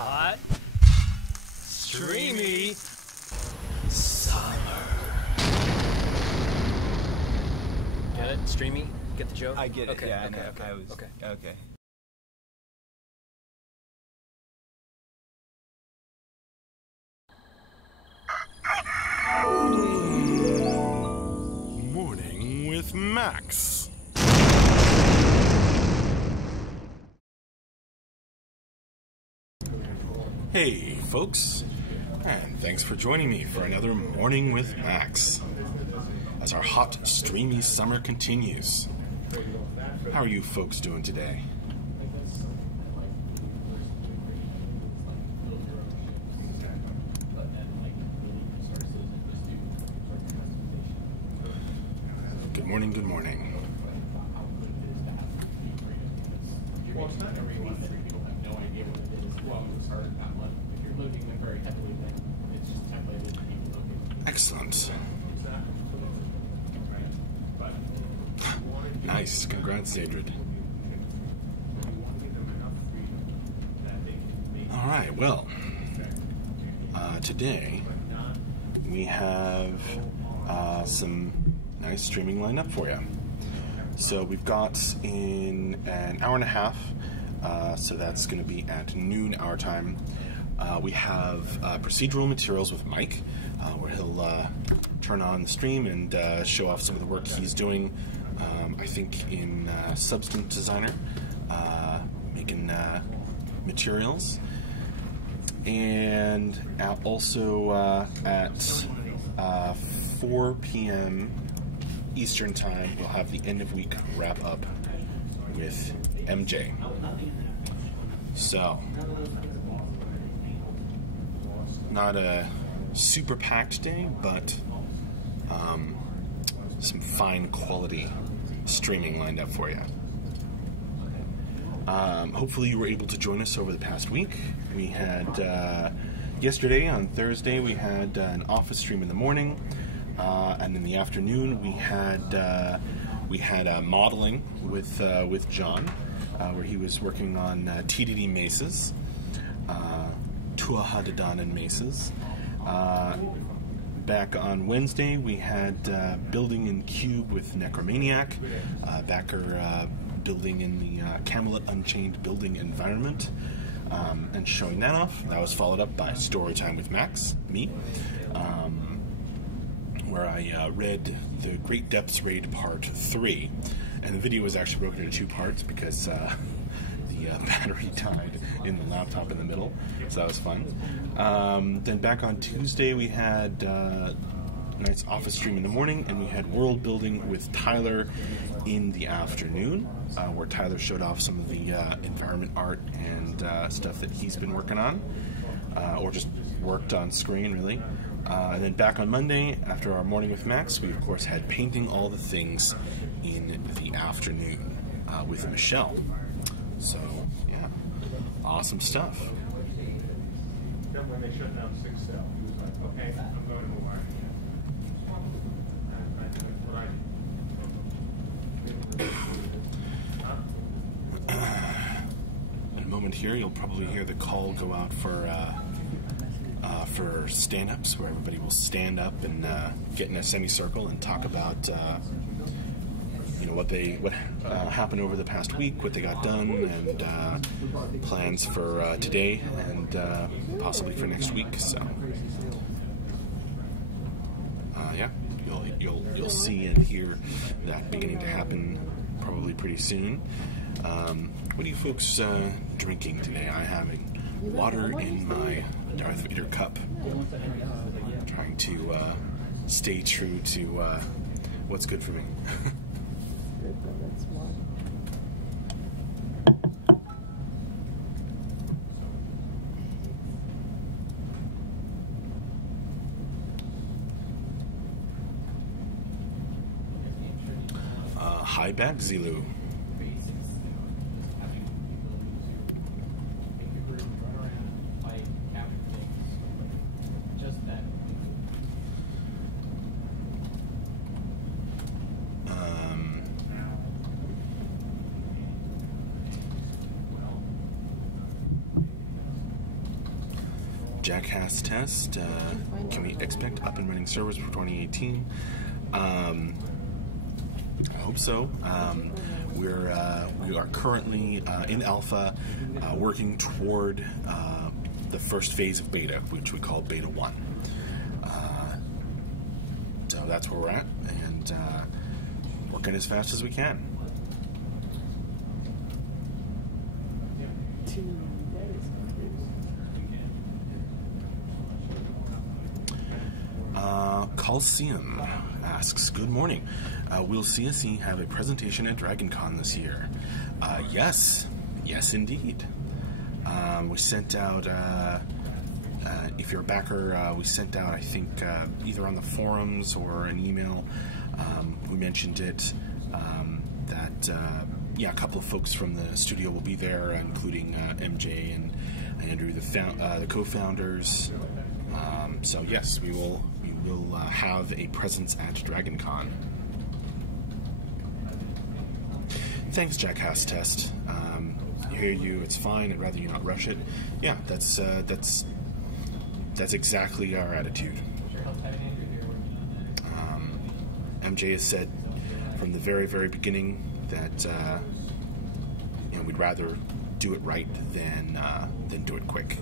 hot, streamy summer. Get it? Streamy? Get the joke? I get it. Okay, Yeah, okay, I okay, was, okay. okay. Morning with Max. Hey, folks, and thanks for joining me for another Morning with Max as our hot, streamy summer continues. How are you folks doing today? Good morning, good morning. Well, it's not everyone. People have no idea what it is. Well, it was hard that month. If you're looking at very heavily, then it's just templated to people looking. Excellent. But Nice. Congrats, Zadrid. All right, well, today we have some nice streaming lined up for you. So we've got in an hour and a half, so that's going to be at noon our time. We have procedural materials with Mike, where he'll turn on the stream and show off some of the work he's doing, I think in Substance Designer, making materials. And also at 4 p.m. Eastern Time, we'll have the end of week wrap up with MJ. So, not a super packed day, but some fine quality streaming lined up for you. Hopefully you were able to join us over the past week. We had, yesterday on Thursday, we had an office stream in the morning, and in the afternoon we had modeling with John, where he was working on TDD maces, Tuatha Dé Danann maces. Back on Wednesday we had building in Cube with Necromaniac, backer building in the Camelot Unchained building environment, and showing that off. That was followed up by story time with Max, me, where I read the Great Depths Raid Part 3, and the video was actually broken into two parts because the battery died in the laptop in the middle, so that was fun. Then back on Tuesday we had a nice office stream in the morning, and we had world building with Tyler in the afternoon, where Tyler showed off some of the environment art and stuff that he's been working on, or just worked on screen, really. And then back on Monday, after our morning with Max, we of course had painting all the things in the afternoon with Michelle. So, yeah, awesome stuff. when they shut down 6 Cell, he was like, okay, I'm going to Hawaii. In a moment here, you'll probably hear the call go out for stand-ups, where everybody will stand up and get in a semicircle and talk about what happened over the past week, what they got done, and plans for today and possibly for next week. So yeah, you'll see and hear that beginning to happen probably pretty soon. What are you folks drinking today? I'm having water in my Darth Vader cup, trying to stay true to what's good for me. Hi back, Zilu. Jackass test. Can we expect up and running servers for 2018? I hope so. We are currently in alpha, working toward the first phase of beta, which we call Beta 1. So that's where we're at, and working as fast as we can. Coliseum asks, good morning. Will CSE have a presentation at DragonCon this year? Yes indeed. We sent out, if you're a backer, we sent out, I think, either on the forums or an email. We mentioned it, that a couple of folks from the studio will be there, including MJ and Andrew, the co-founders. So yes, we will have a presence at DragonCon. Thanks, Jackass Test. I hear you. It's fine. I'd rather you not rush it. Yeah, that's exactly our attitude. MJ has said from the very, very beginning that we'd rather do it right than do it quick.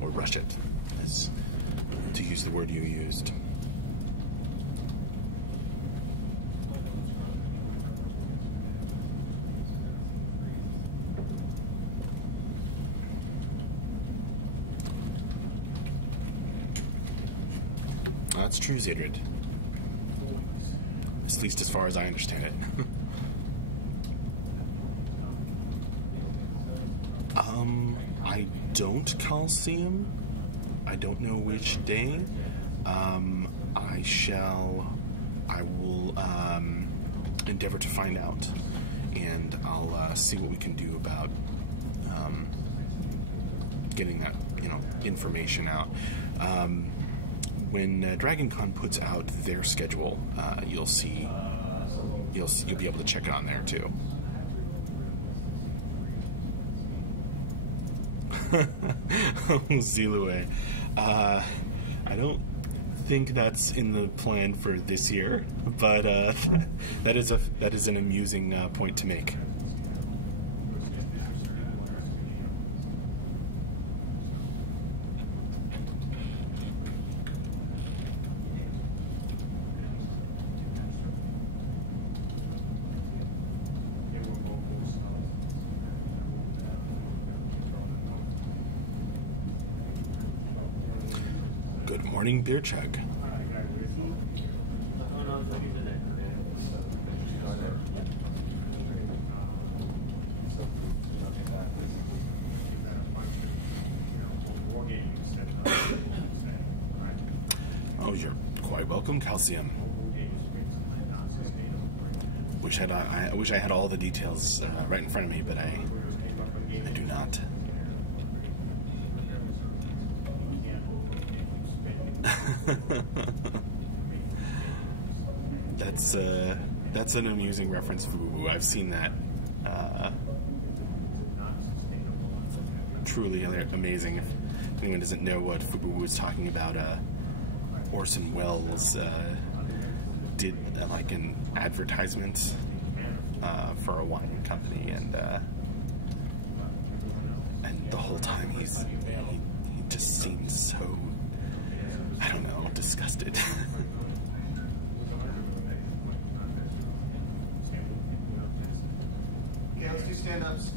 Or rush it, to use the word you used. That's true, Zedrid. At least as far as I understand it. I don't Coliseum. I don't know which day. I will endeavor to find out, and I'll see what we can do about getting that information out. When DragonCon puts out their schedule, you'll be able to check it on there too. Zilue. I don't think that's in the plan for this year, but that is an amusing point to make. Good morning, Beer Chug. Oh, you're quite welcome, Calcium. I wish I had all the details right in front of me, but I do not. That's an amusing reference for Fubu. I've seen that. Truly amazing. If anyone doesn't know what Fubu was talking about, Orson Welles did like an advertisement for a wine company, and the whole time he just seems so, I don't know, disgusted. Okay, let's do stand-ups.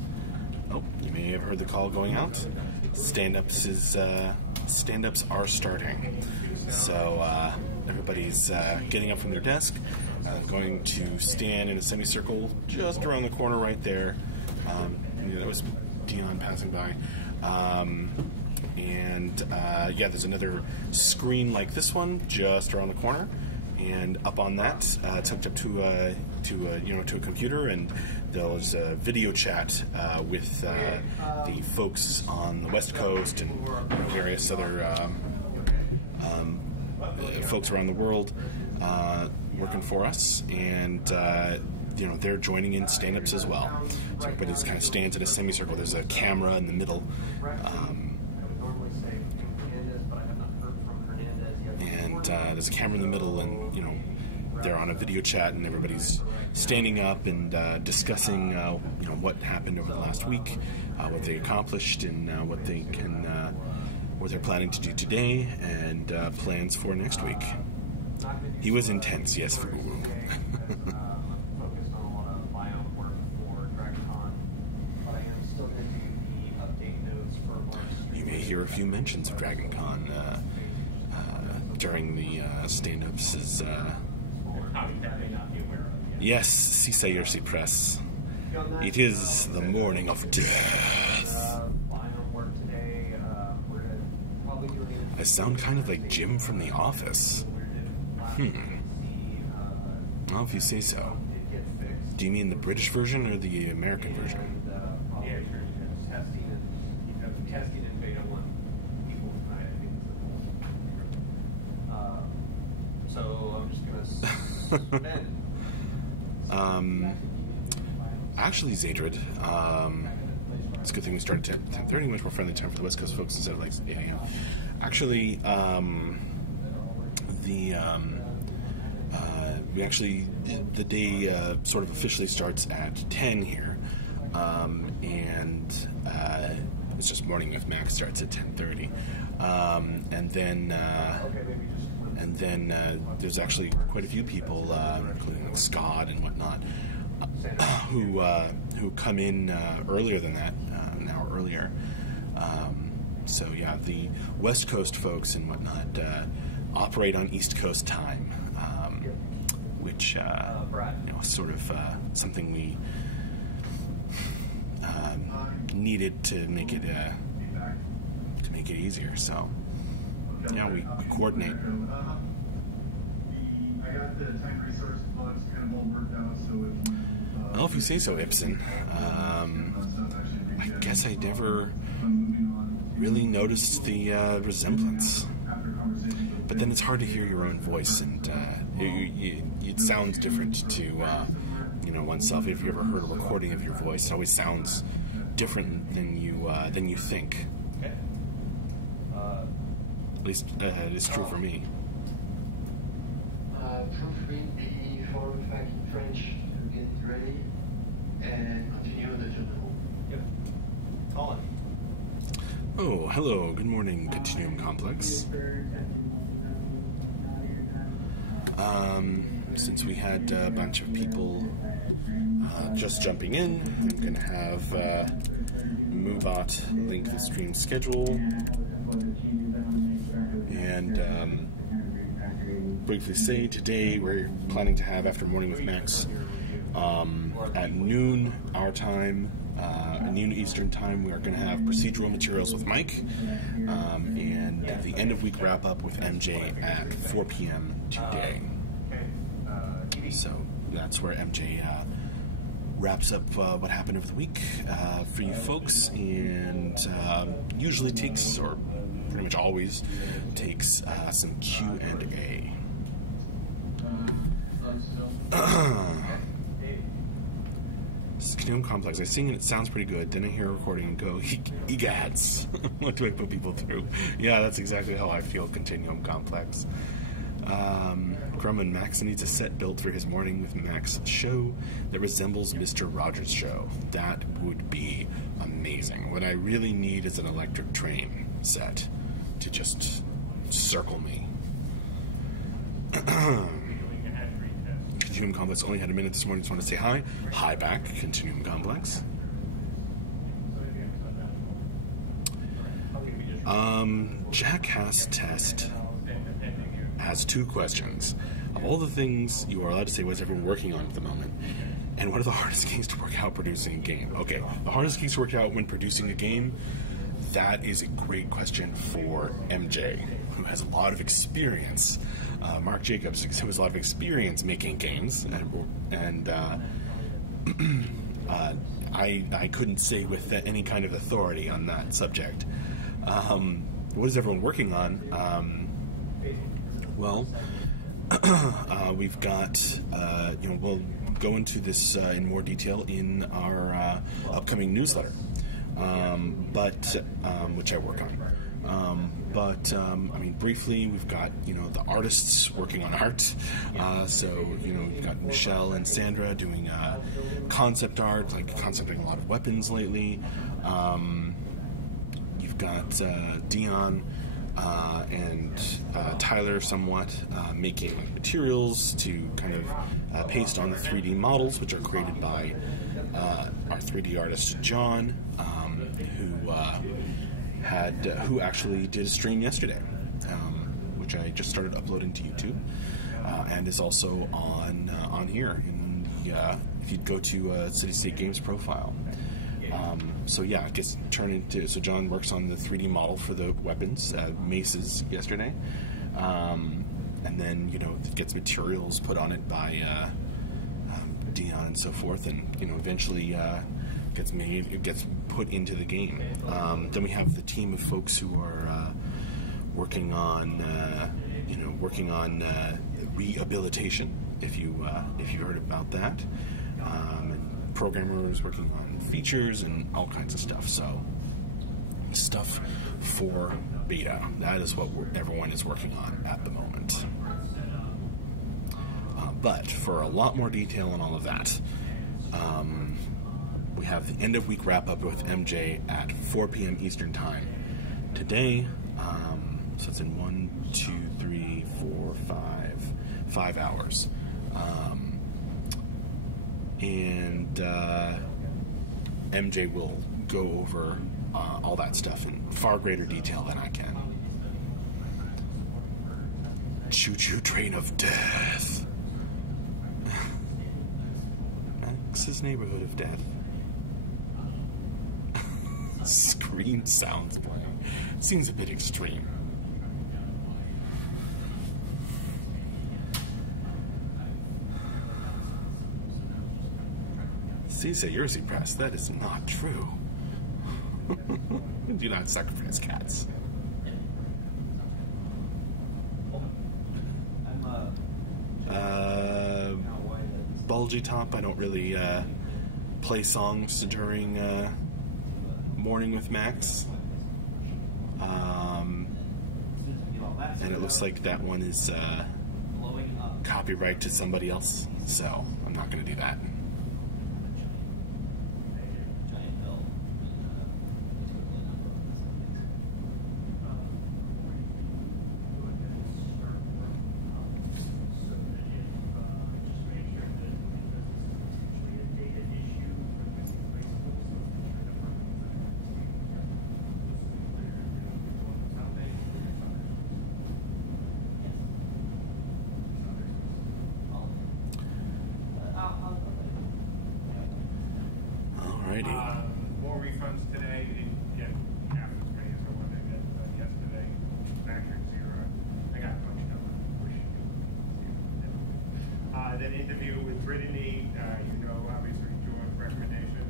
Oh, you may have heard the call going out. Stand-ups are starting. So everybody's getting up from their desk, going to stand in a semicircle just around the corner right there. That was Dion passing by. There's another screen like this one just around the corner, and up on that, it's hooked up to a computer, and there's a video chat with the folks on the West Coast and various other folks around the world working for us, and they're joining in stand-ups as well. So everybody kind of stands in a semicircle. There's a camera in the middle. And there's a camera in the middle, and they're on a video chat, and everybody's standing up and discussing what happened over the last week, what they accomplished, and what they're planning to do today, and plans for next week. He was intense, yes, for Uru. You may hear a few mentions of DragonCon during the stand-ups. Yes, Cisayer Press. It is the morning of death. I sound kind of like Jim from The Office. Well, if you say so. Do you mean the British version or the American version? So I'm just gonna actually, Zadrid, it's a good thing we started at 10:30, much more friendly time for the West Coast folks instead of like 8 a.m. Actually, the day sort of officially starts at 10 here, and it's just Morning with Max starts at 10:30, and then there's actually quite a few people, including like Scott and whatnot, who come in earlier than that, an hour earlier. So yeah, the West Coast folks and whatnot operate on East Coast time, which sort of something we needed to make it easier. So yeah, we coordinate. Well, if you say so, Ibsen. I guess I never really noticed the resemblance. But then it's hard to hear your own voice, and it sounds different to oneself. If you ever heard a recording of your voice, it always sounds different than you think. At least it is true for me. Proofread the forward fact in French to get it ready, and continue on the journal. Yep. Colin. Oh, hello. Good morning, Continuum Complex. Since we had a bunch of people just jumping in, I'm going to have Moobot link the stream schedule and briefly say today we're planning to have after Morning with Max at noon our time, noon Eastern time. We are going to have procedural materials with Mike, and the end of week wrap up with MJ at 4 p.m. today. So that's where MJ wraps up what happened over the week for you folks, and usually takes, or pretty much always takes, some Q&A. Continuum Complex. I sing and it sounds pretty good. Then I hear a recording and go, egads. What do I put people through? Yeah, that's exactly how I feel, Continuum Complex. Grumman, Max needs a set built for his Morning with Max show that resembles Mr. Rogers' show. That would be amazing. What I really need is an electric train set to just circle me. Continuum Complex only had a minute this morning. Just want to say hi. Hi back, Continuum Complex. Jackass Test has 2 questions. Of all the things you are allowed to say, what is everyone working on at the moment? And what are the hardest things to work out producing a game? Okay, the hardest things to work out when producing a game, that is a great question for MJ, who has a lot of experience. Mark Jacobs, who has a lot of experience making games, and I couldn't say with any kind of authority on that subject. What is everyone working on? Well, we've got, we'll go into this in more detail in our upcoming newsletter, which I work on. I mean, briefly, we've got, the artists working on art. So, we've got Michelle and Sandra doing concept art, like concepting a lot of weapons lately. You've got Dion and Tyler somewhat making materials to kind of paste on the 3D models, which are created by our 3D artist John, who actually did a stream yesterday, which I just started uploading to YouTube, and is also on here. And if you go to City State Games profile. So yeah, it gets turned into. So John works on the 3D model for the weapons, maces yesterday, and then it gets materials put on it by Dion and so forth, and eventually gets made. It gets put into the game. Then we have the team of folks who are working on rehabilitation. If you heard about that, and programmers working on features and all kinds of stuff. So stuff for beta. That is what everyone is working on at the moment. But for a lot more detail on all of that, we have the end of week wrap up with MJ at 4 p.m. Eastern time today. So it's in 1, 2, 3, 4, 5 hours. And MJ will go over all that stuff in far greater detail than I can. Choo-choo train of death. Max's neighborhood of death. Screen sounds playing. Seems a bit extreme. Cisa Jersey Press, that is not true. Do not sacrifice cats. Bulgy Top, I don't really play songs during Morning with Max. And it looks like that one is copyright to somebody else, so I'm not going to do that. More refunds today. You didn't get half as many as the one I did yesterday. Factory zero. I got a bunch of them. Then interview with Brittany. Obviously, George's recommendation.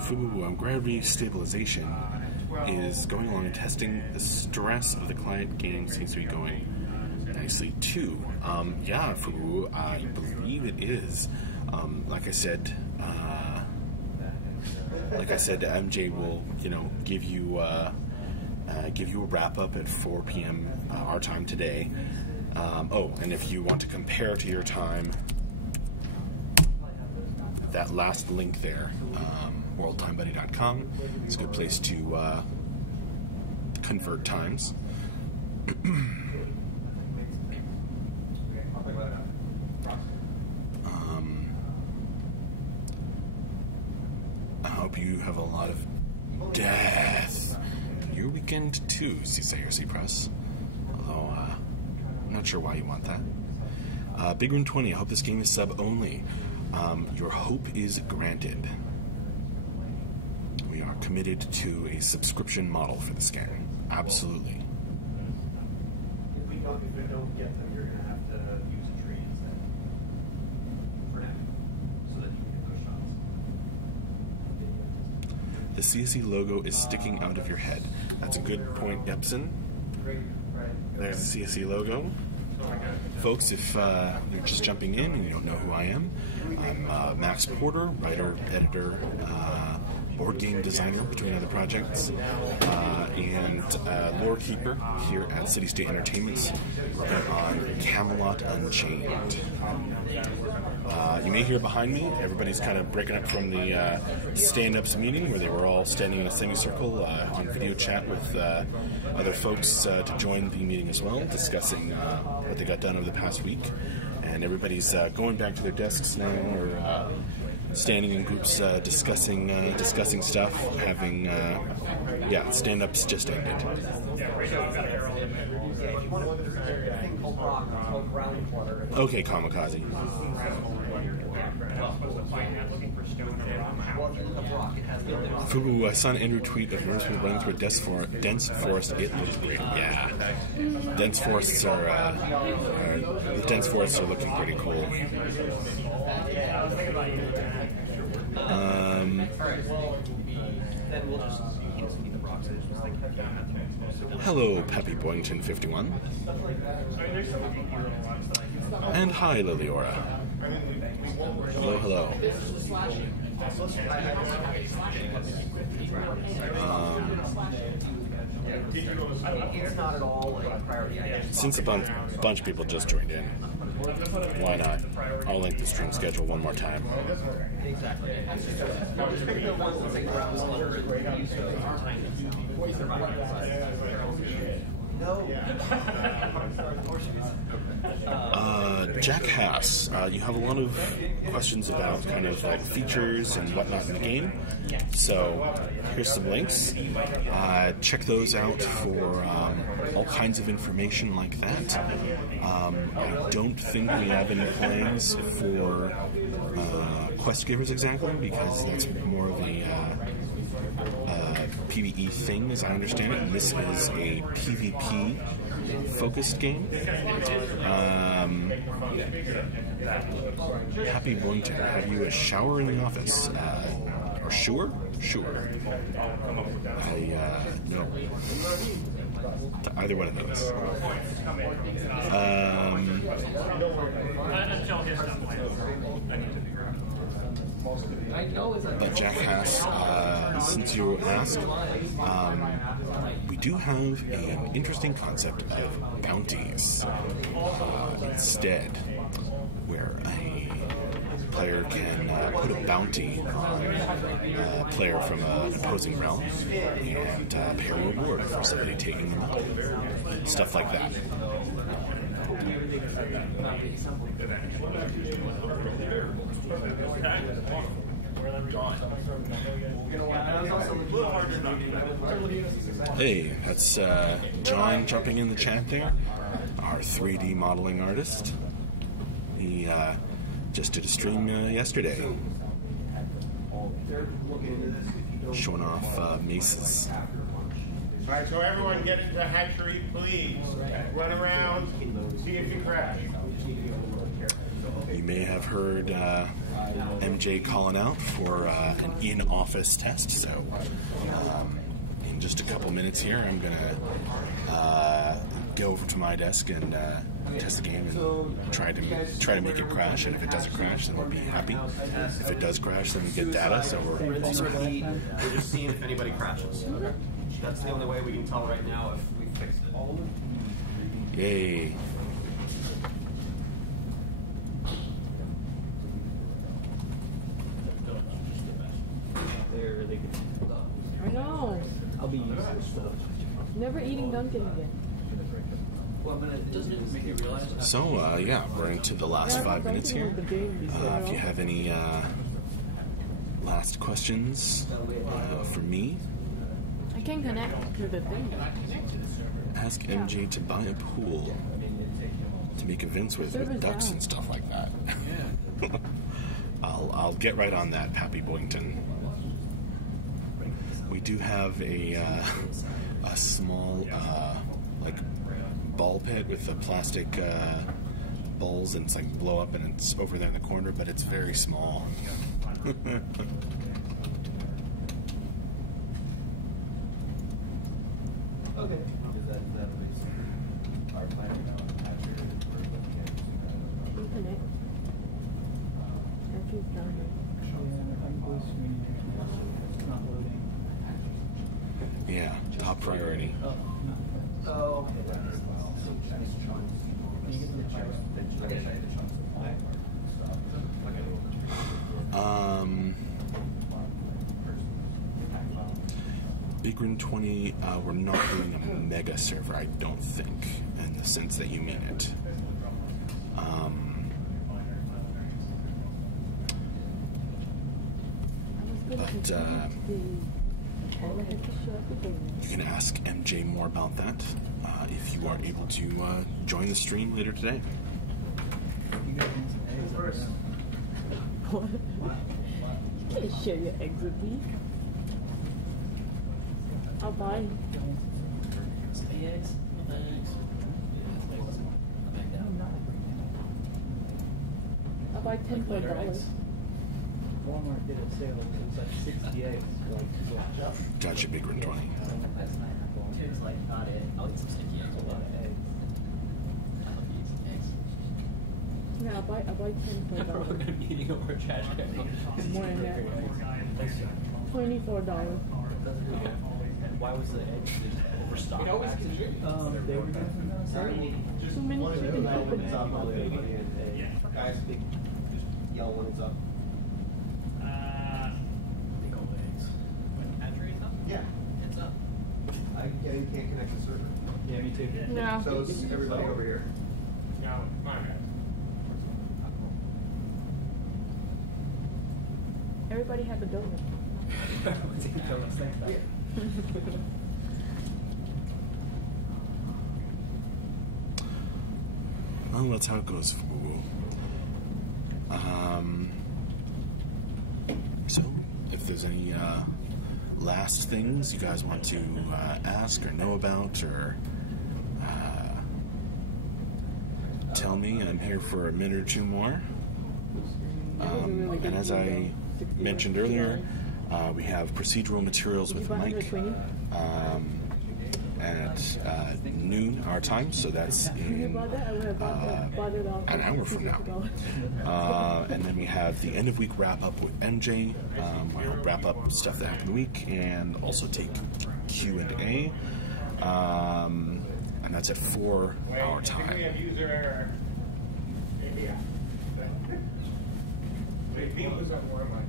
Fubu, gravity stabilization is going along and testing the stress of the client game seems to be going nicely too. Yeah, Fubu, I believe it is. Like I said, MJ will, give you a wrap up at 4 p.m. Our time today. And if you want to compare to your time, that last link there, worldtimebuddy.com, is a good place to convert times. I hope you have a lot of death your weekend too, CSIRC Press. Although, I'm not sure why you want that. Big Room 20, I hope this game is sub only. Your hope is granted. We are committed to a subscription model for this game. Absolutely. If we don't get them, you're going to have to use a tree instead. For now. So that you can push shots. The CSE logo is sticking out of your head. That's a good point, Epson. There's the CSE logo. Folks, if you're just jumping in and you don't know who I am, I'm Max Porter, writer, editor, board game designer between other projects, and lore keeper here at City State Entertainment, working on Camelot Unchained. You may hear behind me, everybody's kind of breaking up from the stand-ups meeting where they were all standing in a semicircle on video chat with other folks to join the meeting as well, discussing what they got done over the past week. And everybody's going back to their desks now, or standing in groups discussing stuff, having, stand-ups just ended. Okay, Kamikaze. Ooh, I saw an Andrew tweet of Nurse running through a dense forest. It looks great. Yeah, dense forests are the dense forests are looking pretty cool. Hello, Peppy Boynton 51. And hi, Liliora. Hello, hello. Since a bunch of people just joined in, why not? I'll link the stream schedule one more time. Jack Haas, you have a lot of questions about kind of like features and whatnot in the game. So here's some links. Check those out for all kinds of information like that. I don't think we have any plans for quest givers exactly, because that's more of a PvE thing, as I understand it, and this is a PvP focused game. Happy Boynton, have you a shower in the office? Or sure? Sure. No. To either one of those. But Jack Haas, since you asked, we do have an interesting concept of bounties instead, where a player can put a bounty on a player from an opposing realm and pay a reward for somebody taking them out. Stuff like that. Hey, that's John jumping in the chat there, our 3D modeling artist. He just did a stream yesterday, showing off maces. Alright, so everyone get into the hatchery, please. Run around, see if you crash. You may have heard MJ calling out for an in-office test, so in just a couple minutes here, I'm going to go over to my desk and test the game and try to make it crash, and if it doesn't crash, then we'll be happy. If it does crash, then we get data, so we're also happy. We're just seeing if anybody crashes. That's the only way we can tell right now if we fixed it. Yay. They're really good. I know. I'll be using stuff. Never eating Dunkin' again. Well, but it doesn't make you realize. So, yeah, we're into the last 5 minutes here. If you have any last questions for me, I can connect to the thing. ask MJ to buy a pool to make events with ducks and stuff like that. I'll get right on that, Pappy Boynton. We do have a small like ball pit with the plastic balls, and it's like blow up, and it's over there in the corner, but it's very small. Okay. Is that our plan? connect. Entry's down here. Yeah, top priority. Oh. Big Room 20, we're not doing a mega server, I don't think, in the sense that you mean it. But you can ask MJ more about that if you are able to join the stream later today. What? You can't share your eggs with me. I'll buy. I'll buy 10 for $1. Walmart did a sale. It was like 68. Gotcha, Big Room 20. It's like not it. I'll eat some sticky eggs. A lot of eggs. I love eating eggs. Yeah, I'll buy 10 for $1. We're gonna be eating over a trash can. More in there. $24. Why was the egg overstocked? It always contributes. Too many chicken open. Guys, big, just yell when it's up. Big old eggs. When Patrick's up? Yeah. It's up. I can't connect the server. Yeah, me too. Yeah. So it's everybody over here. No, my bad. Everybody has a donut. Well, that's how it goes for Woo. So, if there's any last things you guys want to ask or know about or tell me, I'm here for a minute or two more. And as I mentioned earlier, we have procedural materials with Mike at noon our time, so that's in an hour from now. And then we have the end of week wrap up with MJ, where I'll wrap up stuff that happened the week and also take Q&A. And that's at 4 our time. We have user error. Yeah. Wait, Beam was on more mic.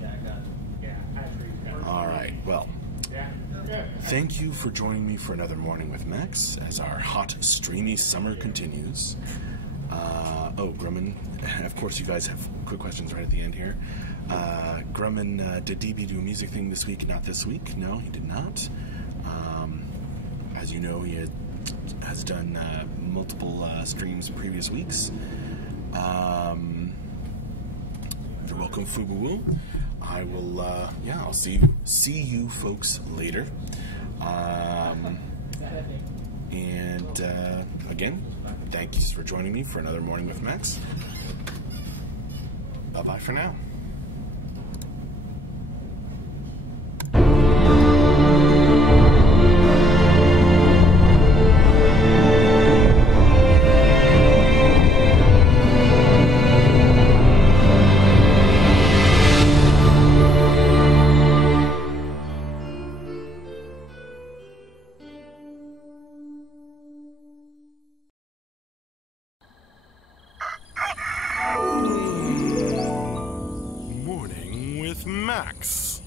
Yeah, I got it. Yeah, Patrick. All right, well. Yeah. Good. Thank you for joining me for another morning with Max as our hot, streamy summer continues. Grumman, of course you guys have quick questions right at the end here. Grumman, did DB do a music thing this week? Not this week. No, he did not. As you know, he has done multiple streams in previous weeks. You're welcome, Fubuwu. I will, I'll see you folks later. And again, thanks for joining me for another morning with Max. Bye-bye for now. Morning with Max.